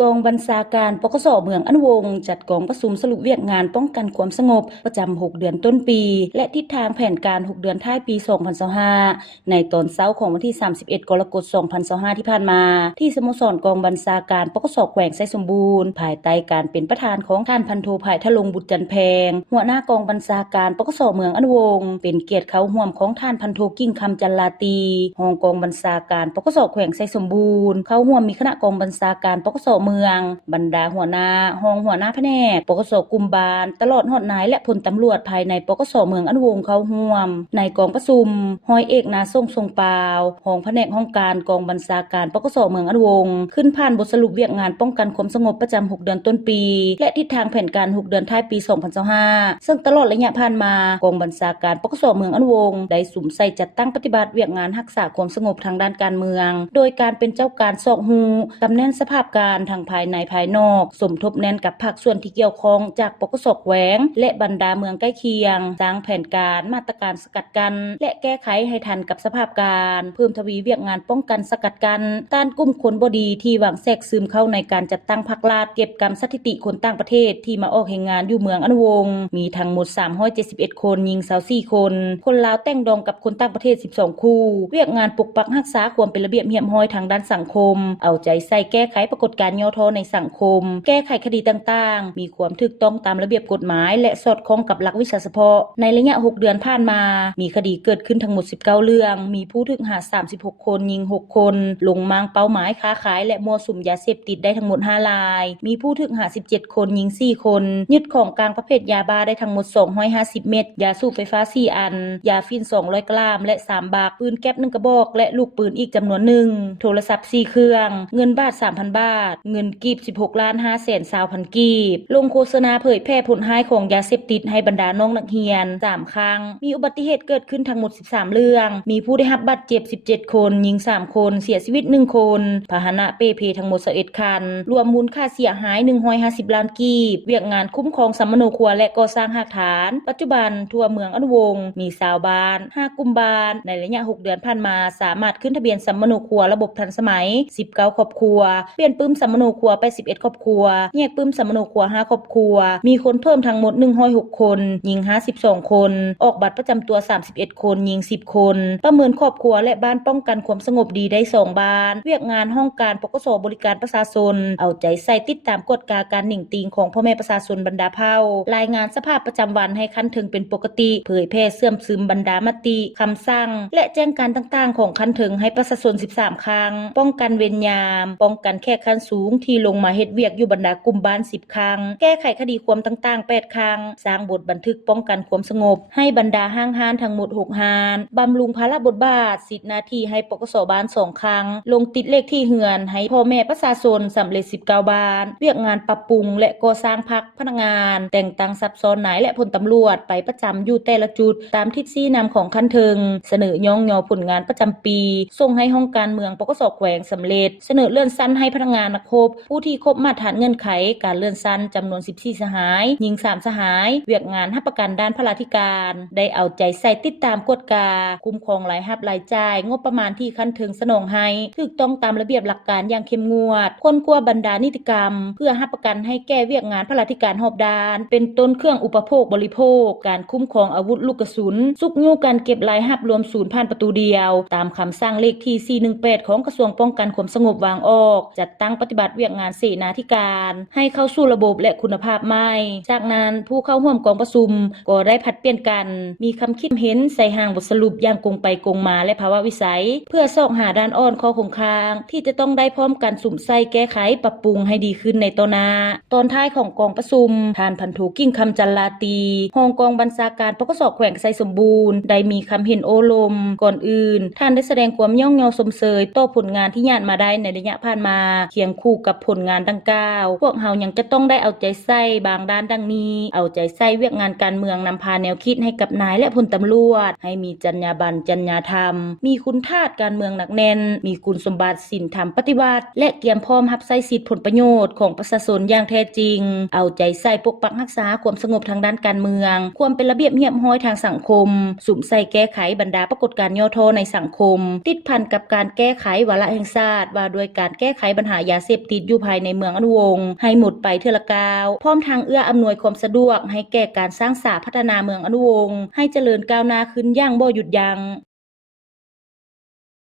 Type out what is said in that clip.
กองบัญชาการปกสเมืองอันวงจัดกองประชุมสรุปเวียกงานป้องกันความสงบประจำ6 เดือนต้นปี และทิศทางแผนการ 6 เดือนท้ายปี 2025ในตอนเช้าของวันที่ 31 กรกฎาคม 2025 ที่ผ่านมา ที่สโมสรกองบัญชาการปกสแขวงไซสมบูรณ์ภายใต้การเป็นประธานของท่านพันโทภายทะลงบุตรจันแพงหัวหน้ากองบัญชาการปกสเมืองอันวงเป็นเกียรติเข้าร่วมของท่านพันโทกิ่งคำจันลาตีรองกองบัญชาการปกสแขวงไซสมบูรณ์เข้าร่วมมีคณะกองบัญชาการปกสเมืองบรรดาหัวหน้ารองหัวหน้าแผนกปกสกุมบาลตลอดฮอดนายและพลตำรวจภายในปกสเมืองอันวงเข้าร่วมในกองประชุมร้อยเอกนาส่งทรงปาวรองแผนกห้องการกองบัญชาการปกสเมืองอันวงขึ้นผ่านบทสรุปเวียกงานป้องกันความสงบประจำ6 เดือนต้นปีและทิศทางแผนการ6 เดือนท้ายปี 2025ซึ่งตลอดระยะผ่านมากองบัญชาการปกสเมืองอันวงได้สุ่มใส่จัดตั้งปฏิบัติเวียกงานรักษาความสงบทางด้านการเมืองโดยการเป็นเจ้าการสอกฮูกำแน่นสภาพการทางภายในภายนอกสมทบแน่นกับภาคส่วนที่เกี่ยวข้องจากปกสแขวงและบรรดาเมืองใกล้เคียงสร้างแผนการมาตรการสกัดกั้นและแก้ไขให้ทันกับสภาพการเพิ่มทวีเวียกงานป้องกันสกัดกั้นต้านกลุ่มคนบ่ดีที่หวังแทรกซึมเข้าในการจัดตั้งพรรคราษฎรเก็บกำสถิติคนต่างประเทศที่มาออกแห่งงานอยู่เมืองอันวงมีทั้งหมด371คนยิง24คนคนลาวแต่งดองกับคนต่างประเทศ12คู่เวียกงานปกปักรักษาความเป็นระเบียบเรียบร้อยทางด้านสังคมเอาใจใส่แก้ไขปรากฏการณ์ย่อท้อในสังคมแก้ไขคดีต่างๆมีความถูกต้องตามระเบียบกฎหมายและสอดคล้องกับหลักวิชาเฉพาะในระยะ6 เดือนผ่านมามีคดีเกิดขึ้นทั้งหมด19เรื่องมีผู้ถูกหา36คนยิง6คนลงมางเป้าหมายค้าขายและมั่วสุมยาเสพติดได้ทั้งหมด5รายมีผู้ถูกหา17คนยิง4คนยึดของกลางประเภทยาบ้าได้ทั้งหมด250เม็ดยาสูบไฟฟ้า4อันยาฟิน200กรัมและ3บาทปืนแก๊ป1กระบอกและลูกปืนอีกจำนวนหนึ่งโทรศัพท์4เครื่องเงินบาท 3,000 บาทเงินกีบ16,520,000 กีบลงโฆษณาเผยแพร่ผลหายของยาเสพติดให้บรรดาน้องนักเรียน3ครั้งมีอุบัติเหตุเกิดขึ้นทั้งหมด13เรื่องมีผู้ได้รับบาดเจ็บ17คนยิง3คนเสียชีวิต1คนพาหนะเปเพทั้งหมด21คันรวมมูลค่าเสียหาย150ล้านกีบเวียกงานคุ้มครองสัมมโนครัวและก่อสร้างหากฐานปัจจุบันทั่วเมืองอันวงมี20บ้าน5กลุ่มบ้านในระยะ6 เดือนผ่านมาสามารถขึ้นทะเบียนสัมมโนครัวระบบทันสมัย19ครอบครัวเปลี่ยนปื้มสัมมโนครัวไป11ครอบครัวแยกปื้มสัมมโนครัว5ครอบครัวมีคนเพิ่มทั้งหมด106คนยิง52คนออกบัตรประจำตัว31คนยิง10คนประเมินครอบครัวและบ้านป้องกันความสงบดีได้2บ้านเวียกงานห้องการปกสบริการประชาชนเอาใจใส่ติดตามกฎการหนิ่งติงของพ่อแม่ประชาชนบรรดาเผ่ารายงานสภาพประจำวันให้คันถึงเป็นปกติเผยแพร่เสื่อมซึมบรรดามติคำสั่งและแจ้งการต่างๆของคันถึงให้ประชาชน13ครั้งป้องกันเวรยามป้องกันแขกคันสูงที่ลงมาเฮ็ดเวียกอยู่บรรดากลุ่มบ้าน10ครั้งแก้ไขคดีความต่างๆ8ครั้งสร้างบทบันทึกป้องกันความสงบให้บรรดาห้างห้านทั้งหมด6ห้านบำรุงภาระบทบาทสิทธิหน้าที่ให้ปกสบ้าน2ครั้งลงติดเลขที่เฮือนให้พ่อแม่ประชาชนสำเร็จ19บ้านเวียกงานปรับปรุงและก่อสร้างพักพนักงานแต่งตั้งซับซ้อนนายและพลตำรวจไปประจำอยู่แต่ละจุดตามทิศชี้นำของคันเทิงเสนอย่องยอผลงานประจำปีส่งให้ห้องการเมืองปกสแขวงสำเร็จเสนอเลื่อนสั้นให้พนักงานครบผู้ที่ครบมาตรฐานเงื่อนไขการเลื่อนสั้นจำนวน14สหายยิง3สหายเวียกงานรับประกันด้านพลาธิการได้เอาใจใส่ติดตามกฎกาคุ้มครองรายรับรายจ่ายงบประมาณที่คันเทิงสนองให้ถูกต้องตามระเบียบหลักการอย่างเข้มงวดคนกลัวบรรดานิติกรรมเพื่อรับประกันให้แก้เวียกงานพลาธิการรอบด้านเป็นต้นเครื่องอุปโภคบริโภคการคุ้มครองอาวุธลูกกระสุนสุกงูการเก็บรายรับรวมศูนย์ผ่านประตูเดียวตามคำสั่งเลขที่418ของกระทรวงป้องกันความสงบวางออกจัดตั้งปฏิบัติเวียกงานเสนาธิการให้เข้าสู่ระบบและคุณภาพใหม่จากนั้นผู้เข้าร่วมกองประชุมก็ได้ผัดเปลี่ยนกันมีคำคิดเห็นใส่ห่างบทสรุปอย่างกงไปกงมาและภาวะวิสัยเพื่อซอกหาด้านอ่อนข้อคงคางที่จะต้องได้พร้อมกันสุ่มใส่แก้ไขปรับปรุงให้ดีขึ้นในตอนหน้าตอนท้ายของกองประชุมท่านพันโทกิ่งคำจันลาตีรองกองบัญชาการปกสแขวงไซสมบูรณ์ได้มีคำเห็นโอลมก่อนอื่นท่านได้แสดงความย่องเยาสมเสยต่อผลงานที่ญาติมาได้ในระยะผ่านมาเคียงคู่กับผลงานดังกล่าวพวกเฮายังจะต้องได้เอาใจใส่บางด้านดังนี้เอาใจใส่เวียกงานการเมืองนำพาแนวคิดให้กับนายและพลตำรวจให้มีจรรยาบรรณจรรยาธรรมมีคุณธาตุการเมืองหนักแน่นมีคุณสมบัติศีลธรรมปฏิบัติและเตรียมพร้อมรับใช้สิทธิผลประโยชน์ของประชาชนอย่างแท้จริงเอาใจใส่ปกปักรักษาความสงบทางด้านการเมืองความเป็นระเบียบเรียบร้อยทางสังคมสุ่มใส่แก้ไขบรรดาปรากฏการณ์ย่อท้อในสังคมติดพันกับการแก้ไขวาระแห่งชาติว่าด้วยการแก้ไขปัญหายาเสพ ติดอยู่ภายในเมืองอนุวงศ์ให้หมดไปเทื่อละกาวพร้อมทางเอื้ออำนวยความสะดวกให้แก่การสร้างสาพัฒนาเมืองอนุวงศ์ให้เจริญก้าวหน้าขึ้นอย่างบ่หยุดยัง้ง